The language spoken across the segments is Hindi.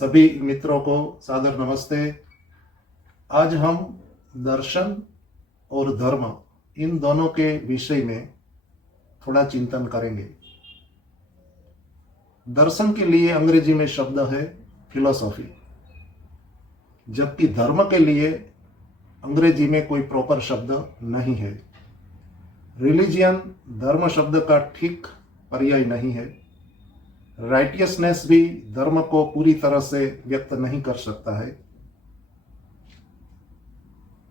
सभी मित्रों को सादर नमस्ते। आज हम दर्शन और धर्म इन दोनों के विषय में थोड़ा चिंतन करेंगे। दर्शन के लिए अंग्रेजी में शब्द है फिलोसॉफी, जबकि धर्म के लिए अंग्रेजी में कोई प्रॉपर शब्द नहीं है। रिलीजियन धर्म शब्द का ठीक पर्याय नहीं है। राइटियसनेस भी धर्म को पूरी तरह से व्यक्त नहीं कर सकता है।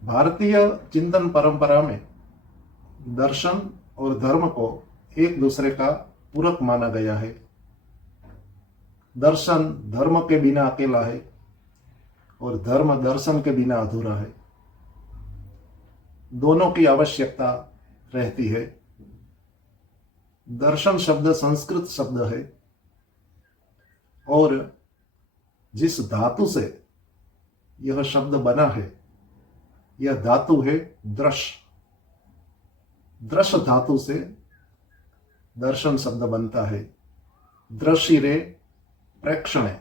भारतीय चिंतन परंपरा में दर्शन और धर्म को एक दूसरे का पूरक माना गया है। दर्शन धर्म के बिना अकेला है और धर्म दर्शन के बिना अधूरा है। दोनों की आवश्यकता रहती है। दर्शन शब्द संस्कृत शब्द है और जिस धातु से यह शब्द बना है यह धातु है दृश। दृश धातु से दर्शन शब्द बनता है। दृशिरे प्रेक्षणे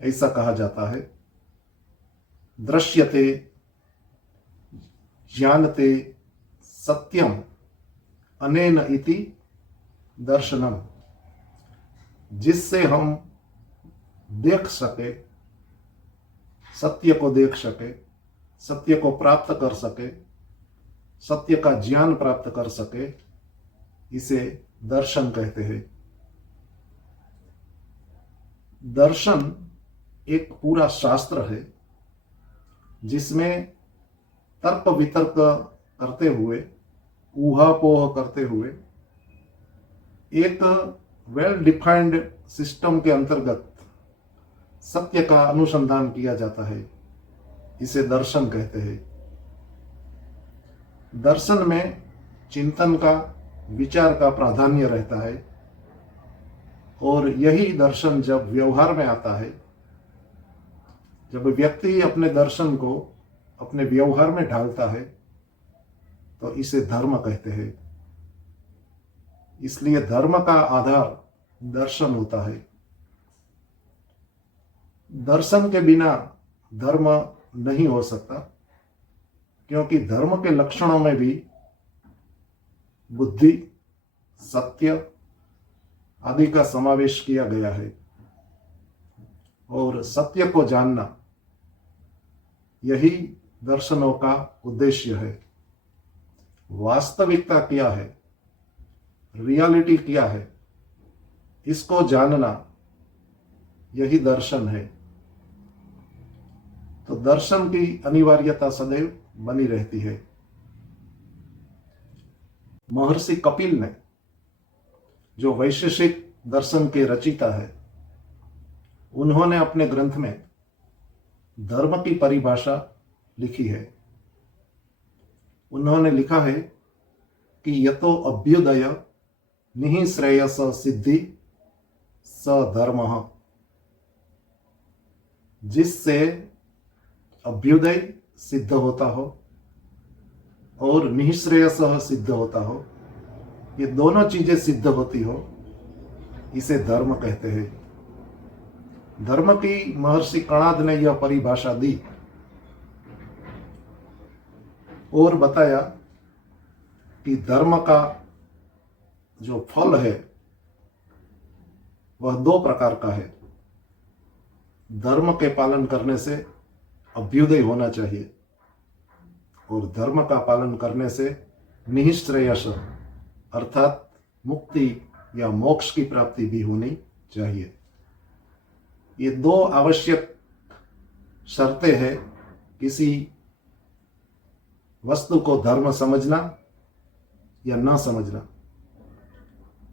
ऐसा कहा जाता है। दृश्यते, ज्ञानते, सत्यम अनेन इति दर्शनम, जिससे हम देख सके, सत्य को देख सके, सत्य को प्राप्त कर सके, सत्य का ज्ञान प्राप्त कर सके, इसे दर्शन कहते हैं। दर्शन एक पूरा शास्त्र है जिसमें तर्क वितर्क करते हुए, ऊहापोह करते हुए एक वेल डिफाइंड सिस्टम के अंतर्गत सत्य का अनुसंधान किया जाता है। इसे दर्शन कहते हैं। दर्शन में चिंतन का, विचार का प्राधान्य रहता है और यही दर्शन जब व्यवहार में आता है, जब व्यक्ति अपने दर्शन को अपने व्यवहार में ढालता है, तो इसे धर्म कहते हैं। इसलिए धर्म का आधार दर्शन होता है। दर्शन के बिना धर्म नहीं हो सकता, क्योंकि धर्म के लक्षणों में भी बुद्धि, सत्य आदि का समावेश किया गया है। और सत्य को जानना यही दर्शनों का उद्देश्य है। वास्तविकता क्या है, रियलिटी क्या है, इसको जानना यही दर्शन है। तो दर्शन की अनिवार्यता सदैव बनी रहती है। महर्षि कपिल ने, जो वैशेषिक दर्शन के रचयिता है, उन्होंने अपने ग्रंथ में धर्म की परिभाषा लिखी है। उन्होंने लिखा है कि यतो अभ्युदय निहि श्रेयस सिद्धि स धर्मः, जिससे अभ्युदय सिद्ध होता हो और निःश्रेयस सिद्ध होता हो, ये दोनों चीजें सिद्ध होती हो, इसे धर्म कहते हैं। धर्म की महर्षि कणाद ने यह परिभाषा दी और बताया कि धर्म का जो फल है वह दो प्रकार का है। धर्म के पालन करने से अभ्युदय होना चाहिए और धर्म का पालन करने से निःश्रेयस अर्थात मुक्ति या मोक्ष की प्राप्ति भी होनी चाहिए। ये दो आवश्यक शर्तें हैं किसी वस्तु को धर्म समझना या न समझना।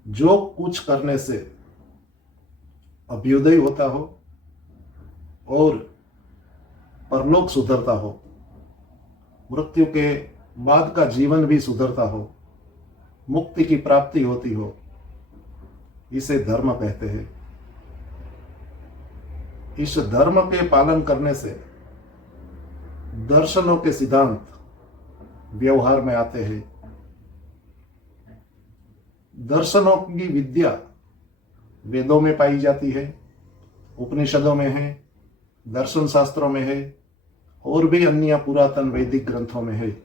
जो कुछ करने से अभ्युदय होता हो और परलोक सुधरता हो, मृत्यु के बाद का जीवन भी सुधरता हो, मुक्ति की प्राप्ति होती हो, इसे धर्म कहते हैं। इस धर्म के पालन करने से दर्शनों के सिद्धांत व्यवहार में आते हैं। दर्शनों की विद्या वेदों में पाई जाती है उपनिषदों में है, दर्शन शास्त्रों में है और भी अन्य पुरातन वैदिक ग्रंथों में है।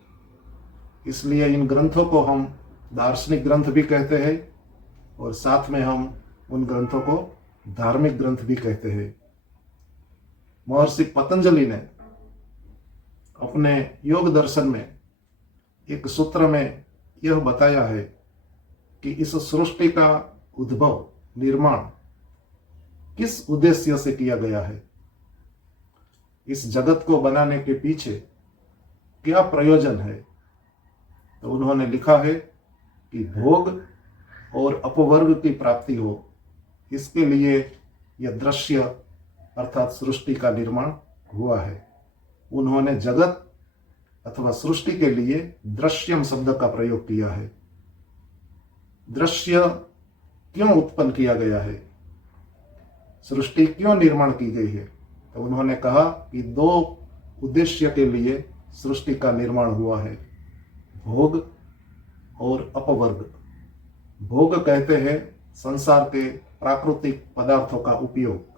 इसलिए इन ग्रंथों को हम दार्शनिक ग्रंथ भी कहते हैं और साथ में हम उन ग्रंथों को धार्मिक ग्रंथ भी कहते हैं। महर्षि पतंजलि ने अपने योग दर्शन में एक सूत्र में यह बताया है कि इस सृष्टि का उद्भव, निर्माण किस उद्देश्य से किया गया है, इस जगत को बनाने के पीछे क्या प्रयोजन है। तो उन्होंने लिखा है कि भोग और अपवर्ग की प्राप्ति हो, इसके लिए यह दृश्य अर्थात सृष्टि का निर्माण हुआ है। उन्होंने जगत अथवा सृष्टि के लिए दृश्यम शब्द का प्रयोग किया है। दृश्य क्यों उत्पन्न किया गया है, सृष्टि क्यों निर्माण की गई है, तो उन्होंने कहा कि दो उद्देश्य के लिए सृष्टि का निर्माण हुआ है, भोग और अपवर्ग। भोग कहते हैं संसार के प्राकृतिक पदार्थों का उपयोग,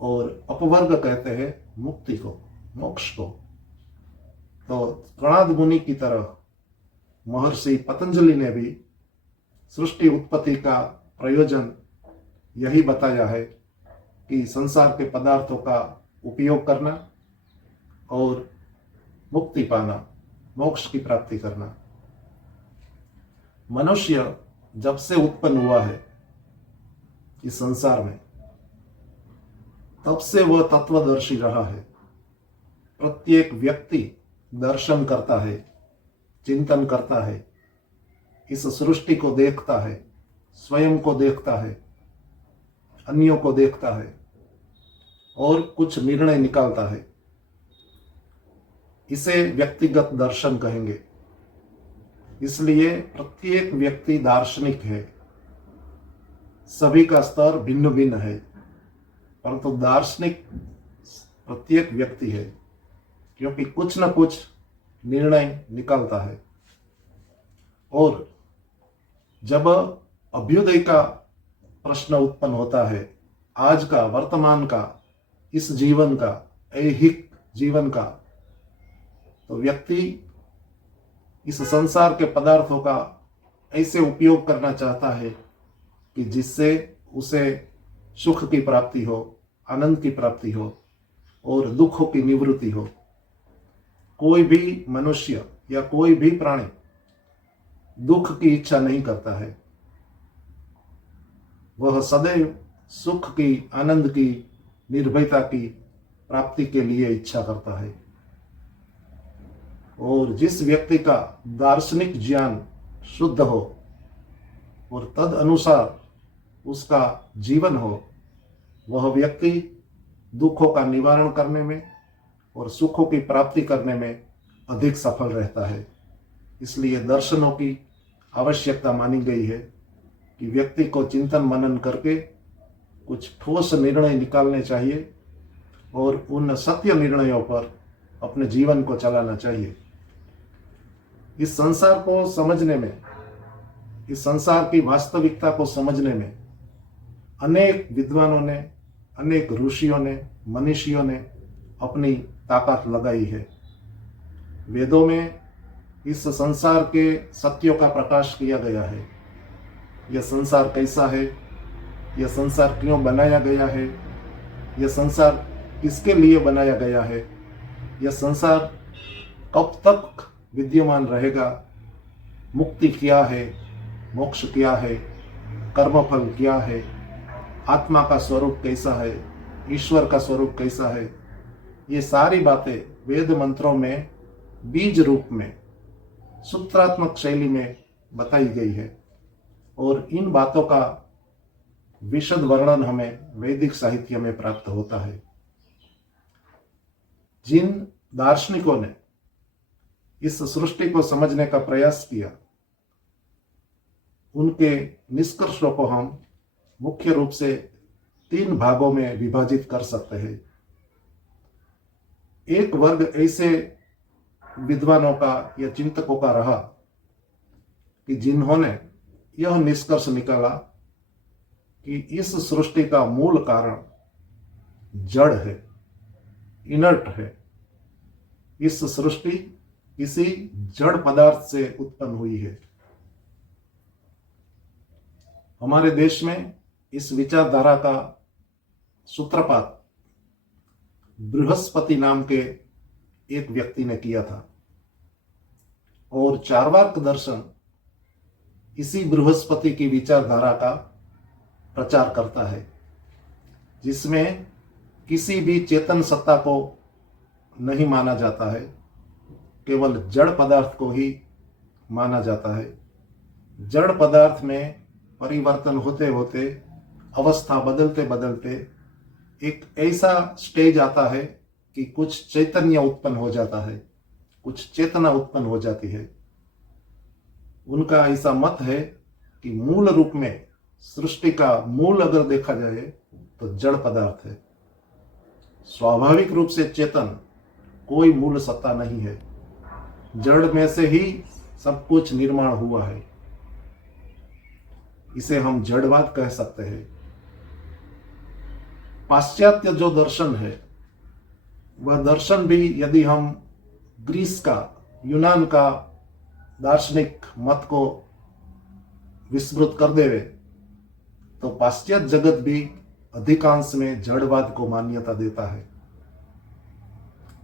और अपवर्ग कहते हैं मुक्ति को, मोक्ष को। तो कणाद मुनि की तरह महर्षि पतंजलि ने भी सृष्टि उत्पत्ति का प्रयोजन यही बताया है कि संसार के पदार्थों का उपयोग करना और मुक्ति पाना, मोक्ष की प्राप्ति करना। मनुष्य जब से उत्पन्न हुआ है इस संसार में, तब से वह तत्वदर्शी रहा है। प्रत्येक व्यक्ति दर्शन करता है, चिंतन करता है, इस सृष्टि को देखता है, स्वयं को देखता है, अन्यों को देखता है और कुछ निर्णय निकालता है। इसे व्यक्तिगत दर्शन कहेंगे। इसलिए प्रत्येक व्यक्ति दार्शनिक है। सभी का स्तर भिन्न भिन्न है, परंतु दार्शनिक प्रत्येक व्यक्ति है, क्योंकि कुछ न कुछ निर्णय निकालता है। और जब अभ्युदय का प्रश्न उत्पन्न होता है, आज का, वर्तमान का, इस जीवन का, ऐहिक जीवन का, तो व्यक्ति इस संसार के पदार्थों का ऐसे उपयोग करना चाहता है कि जिससे उसे सुख की प्राप्ति हो, आनंद की प्राप्ति हो और दुखों की निवृत्ति हो। कोई भी मनुष्य या कोई भी प्राणी दुख की इच्छा नहीं करता है। वह सदैव सुख की, आनंद की, निर्भयता की प्राप्ति के लिए इच्छा करता है। और जिस व्यक्ति का दार्शनिक ज्ञान शुद्ध हो और तद अनुसार उसका जीवन हो, वह व्यक्ति दुखों का निवारण करने में और सुखों की प्राप्ति करने में अधिक सफल रहता है। इसलिए दर्शनों की आवश्यकता मानी गई है कि व्यक्ति को चिंतन मनन करके कुछ ठोस निर्णय निकालने चाहिए और उन सत्य निर्णयों पर अपने जीवन को चलाना चाहिए। इस संसार को समझने में, इस संसार की वास्तविकता को समझने में अनेक विद्वानों ने, अनेक ऋषियों ने, मनीषियों ने अपनी ताकत लगाई है। वेदों में इस संसार के सत्यों का प्रकाश किया गया है। यह संसार कैसा है, यह संसार क्यों बनाया गया है, यह संसार किसके लिए बनाया गया है, यह संसार कब तक विद्यमान रहेगा, मुक्ति क्या है, मोक्ष क्या है, कर्मफल क्या है, आत्मा का स्वरूप कैसा है, ईश्वर का स्वरूप कैसा है। ये सारी बातें वेद मंत्रों में बीज रूप में, सूत्रात्मक शैली में बताई गई है और इन बातों का विशद वर्णन हमें वैदिक साहित्य में प्राप्त होता है। जिन दार्शनिकों ने इस सृष्टि को समझने का प्रयास किया, उनके निष्कर्षों को हम मुख्य रूप से 3 भागों में विभाजित कर सकते हैं। एक वर्ग ऐसे विद्वानों का या चिंतकों का रहा कि जिन्होंने यह निष्कर्ष निकाला कि इस सृष्टि का मूल कारण जड़ है, इनर्ट है। इस सृष्टि किसी जड़ पदार्थ से उत्पन्न हुई है। हमारे देश में इस विचारधारा का सूत्रपात बृहस्पति नाम के एक व्यक्ति ने किया था और चार्वाक दर्शन इसी बृहस्पति की विचारधारा का प्रचार करता है, जिसमें किसी भी चेतन सत्ता को नहीं माना जाता है, केवल जड़ पदार्थ को ही माना जाता है। जड़ पदार्थ में परिवर्तन होते होते, अवस्था बदलते बदलते एक ऐसा स्टेज आता है कि कुछ चैतन्य उत्पन्न हो जाता है, कुछ चेतना उत्पन्न हो जाती है। उनका ऐसा मत है कि मूल रूप में सृष्टि का मूल अगर देखा जाए तो जड़ पदार्थ है। स्वाभाविक रूप से चेतन कोई मूल सत्ता नहीं है। जड़ में से ही सब कुछ निर्माण हुआ है। इसे हम जड़वाद कह सकते हैं। पाश्चात्य जो दर्शन है, वह दर्शन भी यदि हम ग्रीस का, यूनान का दार्शनिक मत को विस्मृत कर देवे तो पाश्चात्य जगत भी अधिकांश में जड़वाद को मान्यता देता है।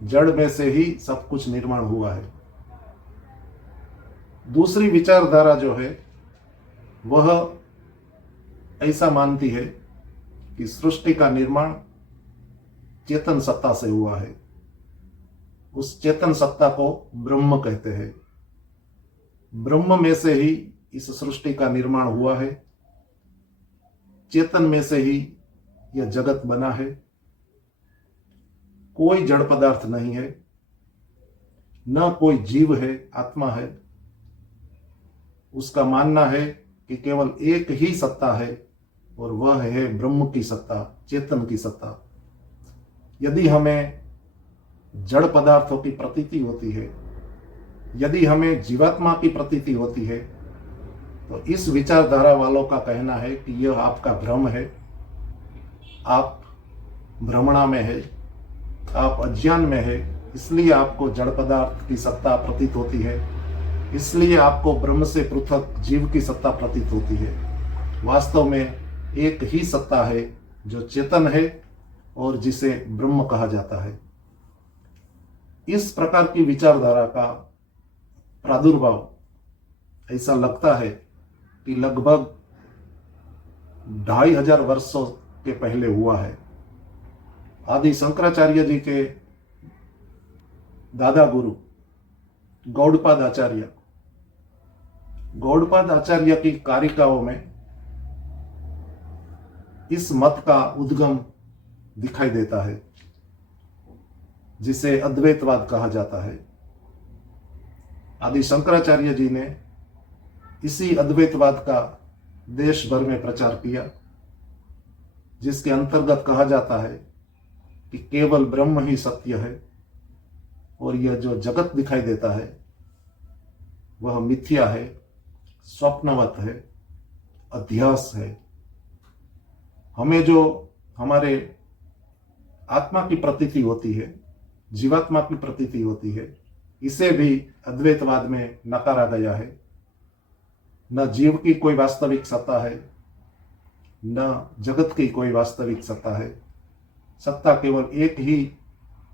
जड़ में से ही सब कुछ निर्माण हुआ है। दूसरी विचारधारा जो है वह ऐसा मानती है कि सृष्टि का निर्माण चेतन सत्ता से हुआ है। उस चेतन सत्ता को ब्रह्म कहते हैं। ब्रह्म में से ही इस सृष्टि का निर्माण हुआ है। चेतन में से ही यह जगत बना है। कोई जड़ पदार्थ नहीं है, न कोई जीव है, आत्मा है। उसका मानना है कि केवल एक ही सत्ता है और वह है ब्रह्म की सत्ता, चेतन की सत्ता। यदि हमें जड़ पदार्थों की प्रतीति होती है, यदि हमें जीवात्मा की प्रतीति होती है, तो इस विचारधारा वालों का कहना है कि यह आपका भ्रम है, आप भ्रमणा में है, आप अज्ञान में है, इसलिए आपको जड़ पदार्थ की सत्ता प्रतीत होती है, इसलिए आपको ब्रह्म से पृथक जीव की सत्ता प्रतीत होती है। वास्तव में एक ही सत्ता है जो चेतन है और जिसे ब्रह्म कहा जाता है। इस प्रकार की विचारधारा का प्रादुर्भाव ऐसा लगता है कि लगभग 2500 वर्षों के पहले हुआ है। आदि शंकराचार्य जी के दादा गुरु गौड़पाद आचार्य की कारिकाओं में इस मत का उद्गम दिखाई देता है, जिसे अद्वैतवाद कहा जाता है। आदि शंकराचार्य जी ने इसी अद्वैतवाद का देश भर में प्रचार किया, जिसके अंतर्गत कहा जाता है कि केवल ब्रह्म ही सत्य है और यह जो जगत दिखाई देता है वह मिथ्या है, स्वप्नवत है, अध्यास है। हमें जो हमारे आत्मा की प्रतीति होती है, जीवात्मा की प्रतीति होती है, इसे भी अद्वैतवाद में नकारा गया है। न जीव की कोई वास्तविक सत्ता है, न जगत की कोई वास्तविक सत्ता है। सत्ता केवल एक ही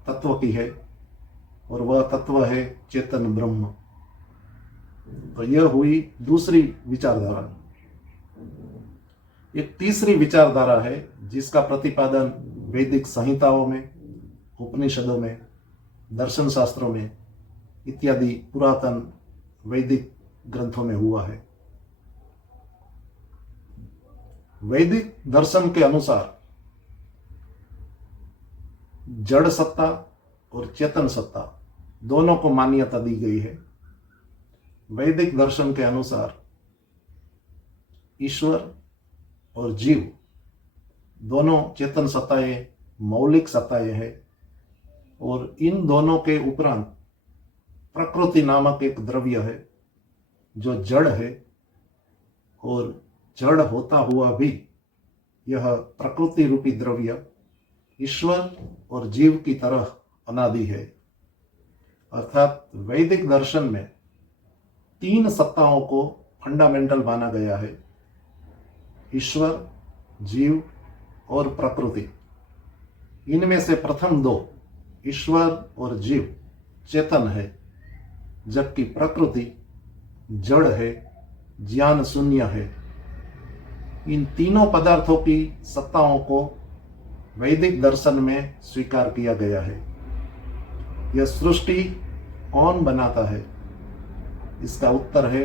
तत्व की है और वह तत्व है चेतन ब्रह्म। तो यह हुई दूसरी विचारधारा। एक तीसरी विचारधारा है जिसका प्रतिपादन वैदिक संहिताओं में, उपनिषदों में, दर्शन शास्त्रों में इत्यादि पुरातन वैदिक ग्रंथों में हुआ है। वैदिक दर्शन के अनुसार जड़ सत्ता और चेतन सत्ता दोनों को मान्यता दी गई है। वैदिक दर्शन के अनुसार ईश्वर और जीव दोनों चेतन सत्ताएं, मौलिक सत्ताएं हैं और इन दोनों के उपरांत प्रकृति नामक एक द्रव्य है जो जड़ है और जड़ होता हुआ भी यह प्रकृति रूपी द्रव्य ईश्वर और जीव की तरह अनादि है। अर्थात वैदिक दर्शन में 3 सत्ताओं को फंडामेंटल माना गया है, ईश्वर, जीव और प्रकृति। इनमें से प्रथम 2 ईश्वर और जीव चेतन है, जबकि प्रकृति जड़ है, ज्ञान शून्य है। इन तीनों पदार्थों की सत्ताओं को वैदिक दर्शन में स्वीकार किया गया है। यह सृष्टि कौन बनाता है? इसका उत्तर है,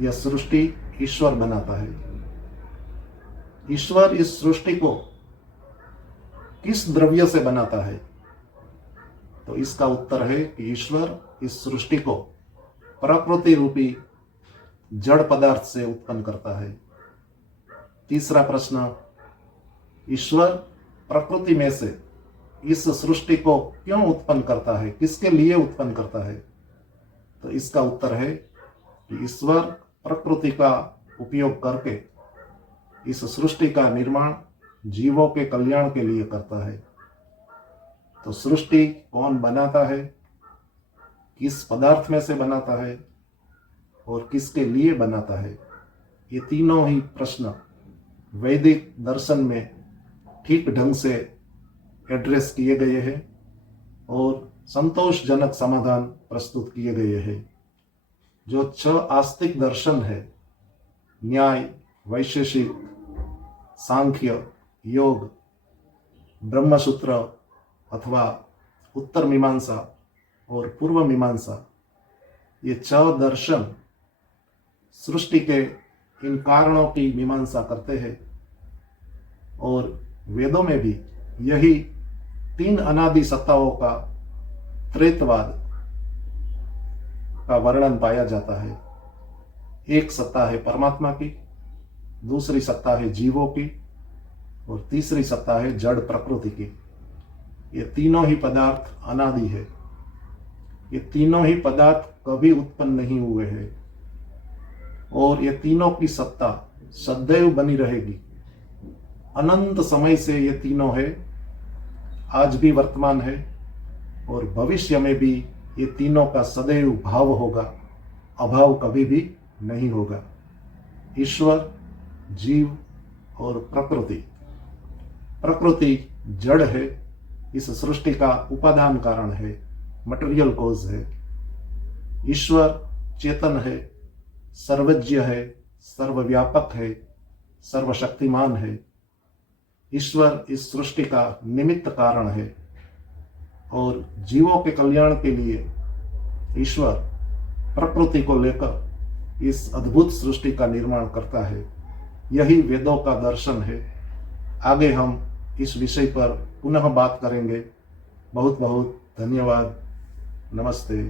यह सृष्टि ईश्वर बनाता है। ईश्वर इस सृष्टि को किस द्रव्य से बनाता है? तो इसका उत्तर है कि ईश्वर इस सृष्टि को प्रकृति रूपी जड़ पदार्थ से उत्पन्न करता है। तीसरा प्रश्न, ईश्वर प्रकृति में से इस सृष्टि को क्यों उत्पन्न करता है, किसके लिए उत्पन्न करता है? तो इसका उत्तर है कि ईश्वर प्रकृति का उपयोग करके इस सृष्टि का निर्माण जीवों के कल्याण के लिए करता है। तो सृष्टि कौन बनाता है, किस पदार्थ में से बनाता है और किसके लिए बनाता है, ये तीनों ही प्रश्न वैदिक दर्शन में ठीक ढंग से एड्रेस किए गए हैं और संतोषजनक समाधान प्रस्तुत किए गए हैं। जो 6 आस्तिक दर्शन है, न्याय, वैशेषिक, सांख्य, योग, ब्रह्मसूत्र अथवा उत्तर मीमांसा और पूर्व मीमांसा, ये 6 दर्शन सृष्टि के इन कारणों की मीमांसा करते हैं और वेदों में भी यही 3 अनादि सत्ताओं का त्रैतवाद का वर्णन पाया जाता है। एक सत्ता है परमात्मा की, दूसरी सत्ता है जीवों की और तीसरी सत्ता है जड़ प्रकृति की। ये तीनों ही पदार्थ अनादि है। ये तीनों ही पदार्थ कभी उत्पन्न नहीं हुए हैं और ये तीनों की सत्ता सदैव बनी रहेगी। अनंत समय से ये तीनों है, आज भी वर्तमान है और भविष्य में भी ये तीनों का सदैव भाव होगा, अभाव कभी भी नहीं होगा। ईश्वर, जीव और प्रकृति। प्रकृति जड़ है, इस सृष्टि का उपादान कारण है, मटेरियल कॉज है। ईश्वर चेतन है, सर्वज्ञ है, सर्वव्यापक है, सर्वशक्तिमान है। ईश्वर इस सृष्टि का निमित्त कारण है और जीवों के कल्याण के लिए ईश्वर प्रकृति को लेकर इस अद्भुत सृष्टि का निर्माण करता है। यही वेदों का दर्शन है। आगे हम इस विषय पर पुनः बात करेंगे। बहुत बहुत धन्यवाद। नमस्ते।